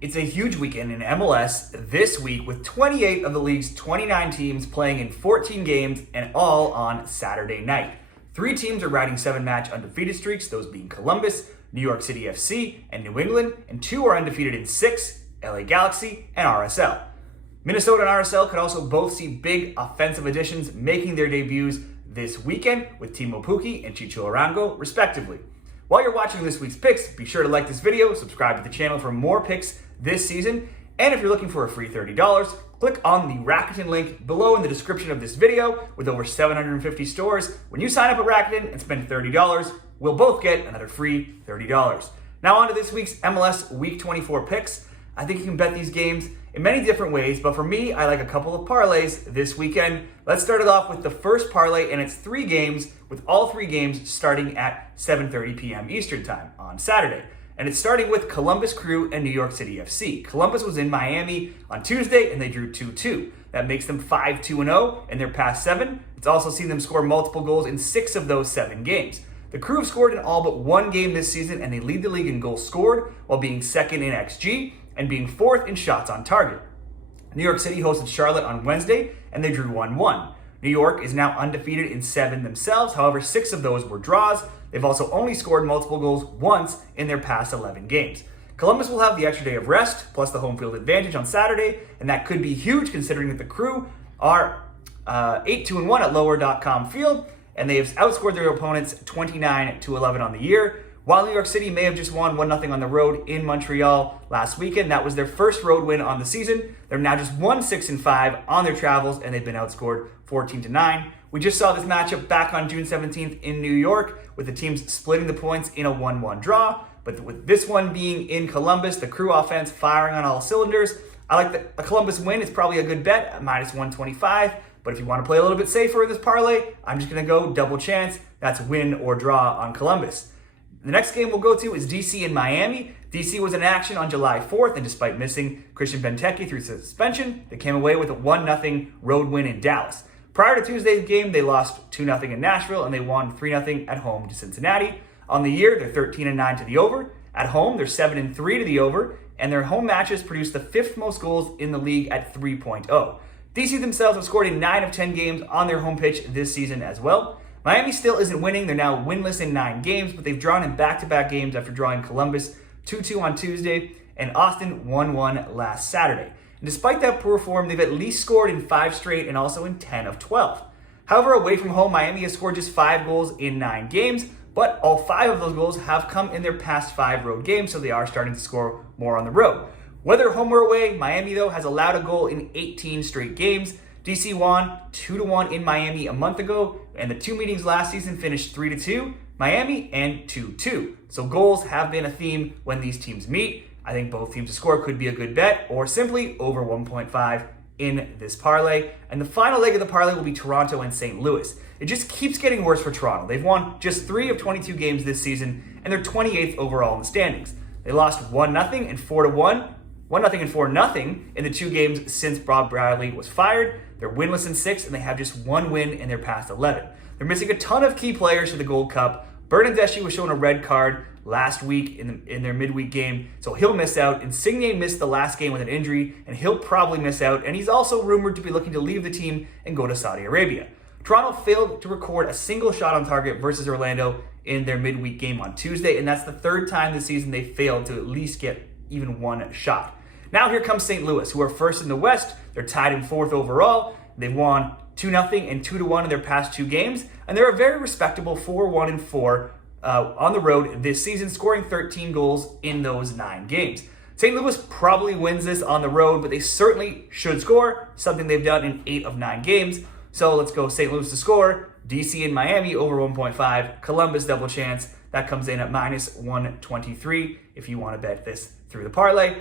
It's a huge weekend in MLS this week with 28 of the league's 29 teams playing in 14 games and all on Saturday night. 3 teams are riding 7-match undefeated streaks, those being Columbus, New York City FC, and New England, and 2 are undefeated in 6, LA Galaxy and RSL. Minnesota and RSL could also both see big offensive additions making their debuts this weekend with Timo Pukki and Chicho Arango, respectively. While you're watching this week's picks, be sure to like this video, subscribe to the channel for more picks this season, and if you're looking for a free $30, click on the Rakuten link below in the description of this video. With over 750 stores, when you sign up at Rakuten and spend $30, we'll both get another free $30. Now on to this week's MLS Week 24 picks. I think you can bet these games in many different ways, but for me, I like a couple of parlays this weekend. Let's start it off with the first parlay, and it's 3 games, with all 3 games starting at 7:30 p.m. Eastern Time on Saturday. And it's starting with Columbus Crew and New York City FC. Columbus was in Miami on Tuesday, and they drew 2-2. That makes them 5-2-0 in their past 7. It's also seen them score multiple goals in 6 of those 7 games. The Crew have scored in all but 1 game this season, and they lead the league in goals scored while being second in XG and being 4th in shots on target. New York City hosted Charlotte on Wednesday, and they drew 1-1. New York is now undefeated in 7 themselves. However, 6 of those were draws. They've also only scored multiple goals once in their past 11 games. Columbus will have the extra day of rest, plus the home field advantage on Saturday, and that could be huge considering that the Crew are 8-2-1 at lower.com field, and they have outscored their opponents 29-11 on the year. While New York City may have just won 1-0 on the road in Montreal last weekend, that was their first road win on the season. They're now just 1-6-5 on their travels, and they've been outscored 14-9. We just saw this matchup back on June 17th in New York, with the teams splitting the points in a 1-1 draw. But with this one being in Columbus, the Crew offense firing on all cylinders, I like a Columbus win. It's probably a good bet at -125. But if you want to play a little bit safer in this parlay, I'm just going to go double chance. That's win or draw on Columbus. The next game we'll go to is DC and Miami. DC was in action on July 4th, and despite missing Christian Benteke through suspension, they came away with a 1-0 road win in Dallas. Prior to Tuesday's game, they lost 2-0 in Nashville, and they won 3-0 at home to Cincinnati. On the year, they're 13-9 to the over. At home, they're 7-3 to the over, and their home matches produce the 5th most goals in the league at 3.0. DC themselves have scored in 9 of 10 games on their home pitch this season as well. Miami still isn't winning. They're now winless in 9 games, but they've drawn in back-to-back games after drawing Columbus 2-2 on Tuesday and Austin 1-1 last Saturday. And despite that poor form, they've at least scored in 5 straight and also in 10 of 12. However, away from home, Miami has scored just 5 goals in 9 games, but all 5 of those goals have come in their past 5 road games, so they are starting to score more on the road. Whether home or away, Miami, though, has allowed a goal in 18 straight games. DC won 2-1 in Miami a month ago, and the 2 meetings last season finished 3-2, Miami and 2-2. So goals have been a theme when these teams meet. I think both teams to score could be a good bet, or simply over 1.5 in this parlay. And the final leg of the parlay will be Toronto and St. Louis. It just keeps getting worse for Toronto. They've won just 3 of 22 games this season, and they're 28th overall in the standings. They lost 1-0 and 4-1. 1-0 and 4-0 in the 2 games since Bob Bradley was fired. They're winless in 6, and they have just 1 win in their past 11. They're missing a ton of key players to the Gold Cup. Bernardeschi was shown a red card last week in their midweek game, so he'll miss out. Insigne missed the last game with an injury, and he'll probably miss out. And he's also rumored to be looking to leave the team and go to Saudi Arabia. Toronto failed to record a single shot on target versus Orlando in their midweek game on Tuesday, and that's the 3rd time this season they failed to at least get even 1 shot. Now here comes St. Louis, who are first in the West. They're tied in 4th overall. They've won 2-0 and 2-1 in their past 2 games, and they're a very respectable 4-1-4 on the road this season, scoring 13 goals in those 9 games. St. Louis probably wins this on the road, but they certainly should score, something they've done in 8 of 9 games. So let's go St. Louis to score, DC and Miami over 1.5, Columbus double chance. That comes in at -123 if you want to bet this through the parlay.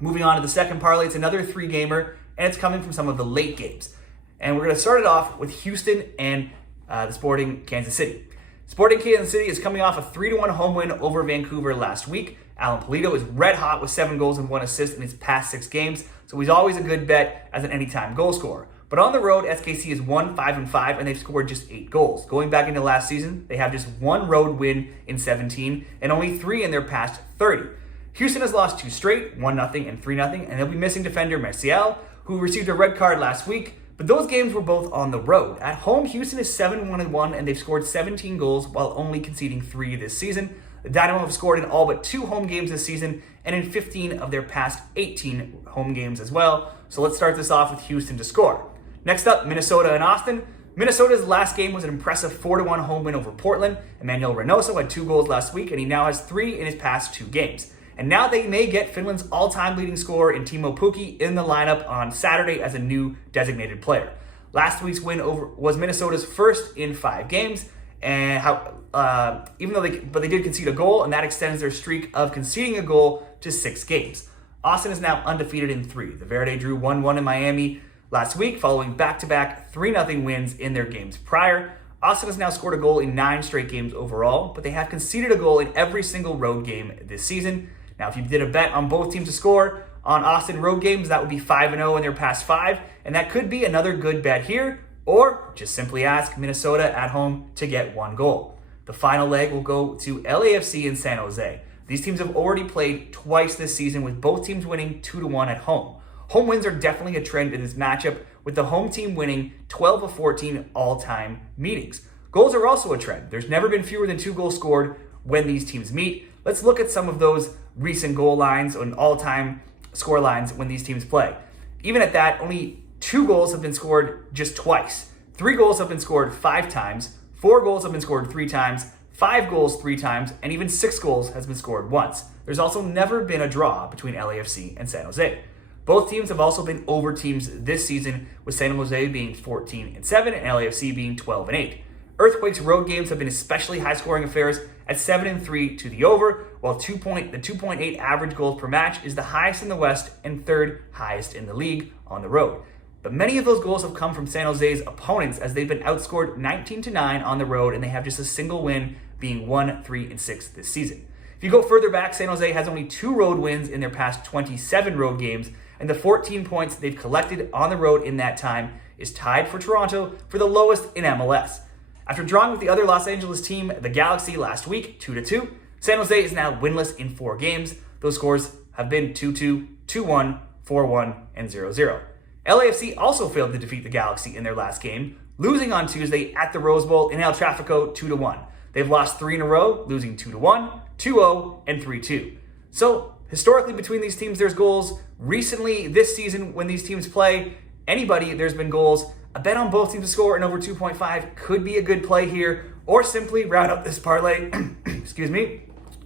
Moving on to the second parlay, it's another 3-gamer, and it's coming from some of the late games. And we're going to start it off with Houston and the Sporting Kansas City. Sporting Kansas City is coming off a 3-1 home win over Vancouver last week. Alan Pulido is red hot with 7 goals and 1 assist in his past 6 games, so he's always a good bet as an anytime goal scorer. But on the road, SKC is 1-5-5, and they've scored just 8 goals. Going back into last season, they have just 1 road win in 17, and only 3 in their past 30. Houston has lost 2 straight, 1-0 and 3-0, and they'll be missing defender Martial, who received a red card last week, but those games were both on the road. At home, Houston is 7-1-1, and they've scored 17 goals while only conceding 3 this season. The Dynamo have scored in all but 2 home games this season, and in 15 of their past 18 home games as well. So let's start this off with Houston to score. Next up, Minnesota and Austin. Minnesota's last game was an impressive 4-1 home win over Portland. Emmanuel Reynoso had 2 goals last week, and he now has 3 in his past 2 games. And now they may get Finland's all-time leading scorer in Timo Pukki in the lineup on Saturday as a new designated player. Last week's win was Minnesota's first in 5 games, and they did concede a goal, and that extends their streak of conceding a goal to 6 games. Austin is now undefeated in 3. The Verde drew 1-1 in Miami last week, following back-to-back 3-0 wins in their games prior. Austin has now scored a goal in 9 straight games overall, but they have conceded a goal in every single road game this season. Now, if you did a bet on both teams to score on Austin road games, that would be 5-0 in their past 5, and that could be another good bet here, or just simply ask Minnesota at home to get 1 goal. The final leg will go to LAFC and San Jose. These teams have already played twice this season, with both teams winning 2-1 at home. Home wins are definitely a trend in this matchup, with the home team winning 12 of 14 all-time meetings. Goals are also a trend. There's never been fewer than 2 goals scored when these teams meet. Let's look at some of those recent goal lines and all-time score lines when these teams play. Even at that, only 2 goals have been scored just twice. 3 goals have been scored 5 times. 4 goals have been scored 3 times. 5 goals 3 times, and even 6 goals has been scored once. There's also never been a draw between LAFC and San Jose. Both teams have also been over teams this season, with San Jose being 14-7 and LAFC being 12-8. Earthquake's road games have been especially high-scoring affairs at 7-3 to the over, while the 2.8 average goals per match is the highest in the West and 3rd highest in the league on the road. But many of those goals have come from San Jose's opponents, as they've been outscored 19-9 on the road, and they have just a single win, being 1-3-6 this season. If you go further back, San Jose has only 2 road wins in their past 27 road games, and the 14 points they've collected on the road in that time is tied for Toronto for the lowest in MLS. After drawing with the other Los Angeles team, the Galaxy, last week, 2-2, San Jose is now winless in 4 games. Those scores have been 2-2, 2-1, 4-1, and 0-0. LAFC also failed to defeat the Galaxy in their last game, losing on Tuesday at the Rose Bowl in El Tráfico 2-1. They've lost 3 in a row, losing 2-1, 2-0, and 3-2. So, historically between these teams, there's goals. Recently, this season, when these teams play anybody, there's been goals. A bet on both teams to score in over 2.5 could be a good play here, or simply round up this parlay,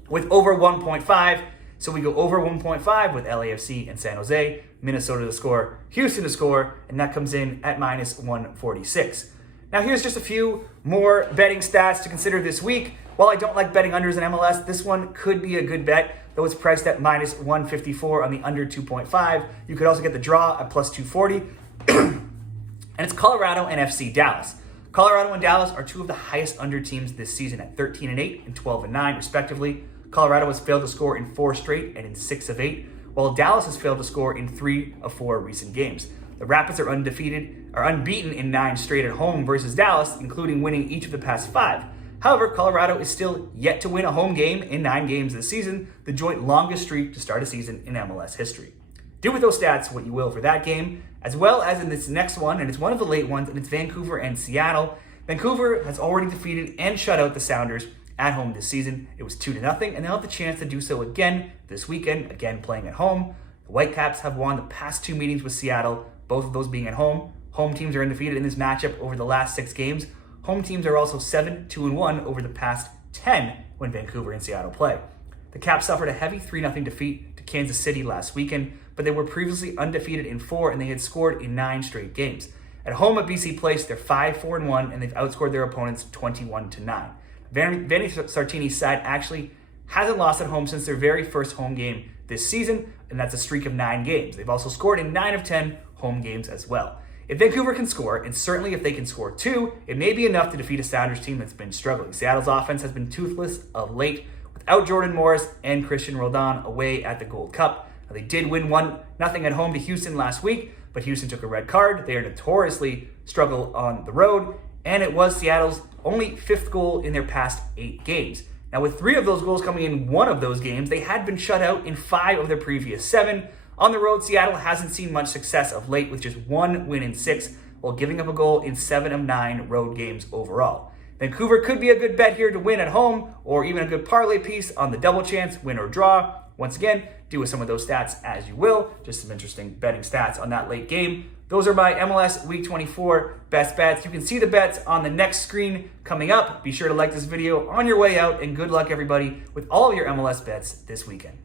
with over 1.5. So we go over 1.5 with LAFC and San Jose, Minnesota to score, Houston to score, and that comes in at minus 146. Now here's just a few more betting stats to consider this week. While I don't like betting unders in MLS, this one could be a good bet, though it's priced at minus 154 on the under 2.5. You could also get the draw at plus 240. And it's Colorado and FC Dallas. Colorado and Dallas are 2 of the highest under teams this season at 13-8 and 12-9 respectively. Colorado has failed to score in 4 straight and in 6 of 8, while Dallas has failed to score in 3 of 4 recent games. The Rapids are unbeaten in 9 straight at home versus Dallas, including winning each of the past 5. However, Colorado is still yet to win a home game in 9 games this season, the joint longest streak to start a season in MLS history. Do with those stats what you will for that game, as well as in this next one, and it's one of the late ones, and it's Vancouver and Seattle. Vancouver has already defeated and shut out the Sounders at home this season. It was 2-0, and they'll have the chance to do so again this weekend, again playing at home. The Whitecaps have won the past 2 meetings with Seattle, both of those being at home. Home teams are undefeated in this matchup over the last 6 games. Home teams are also 7-2-1 over the past 10 when Vancouver and Seattle play. The Caps suffered a heavy 3-0 defeat to Kansas City last weekend, but they were previously undefeated in 4, and they had scored in 9 straight games. At home at BC Place, they're 5-4-1, and they've outscored their opponents 21-9. Vanni Sartini's side actually hasn't lost at home since their very first home game this season, and that's a streak of 9 games. They've also scored in 9 of 10 home games as well. If Vancouver can score, and certainly if they can score 2, it may be enough to defeat a Sounders team that's been struggling. Seattle's offense has been toothless of late, without Jordan Morris and Christian Roldan away at the Gold Cup. Now, they did win 1-0 at home to Houston last week, but Houston took a red card. They are notoriously struggle on the road, and it was Seattle's only 5th goal in their past 8 games. Now, with 3 of those goals coming in one of those games, they had been shut out in 5 of their previous 7. On the road, Seattle hasn't seen much success of late with just 1 win in 6, while giving up a goal in 7 of 9 road games overall. Vancouver could be a good bet here to win at home, or even a good parlay piece on the double chance, win or draw. Once again, do with some of those stats as you will. Just some interesting betting stats on that late game. Those are my MLS Week 24 best bets. You can see the bets on the next screen coming up. Be sure to like this video on your way out, and good luck, everybody, with all of your MLS bets this weekend.